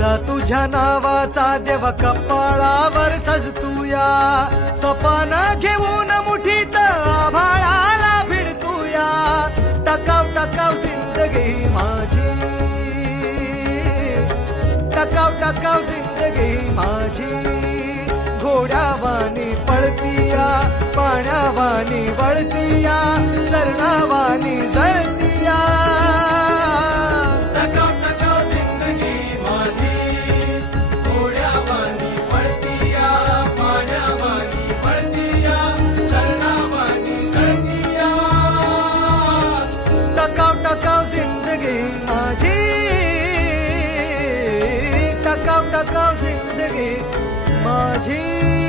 सगळा तुझ्या नावाचा देव कपाळावर सजतूया, सपन घेऊन मुठीत आभाळाला भिडतूया. टकाव टकाव जिंदगी माझी, टकाव टकाव जिंदगी माझी. घोड्यावानी पळतीया, पाण्यावानी वळतीया, सरणावानी जळतीया. टकाव टकाव जिंदगी माझी, घोड्यावानी पळतीया, पाण्यावानी वळतीया, सरणावानी जळतीया. टकाव टकाव जिंदगी माझी, टकाव टकाव जिंदगी माझी.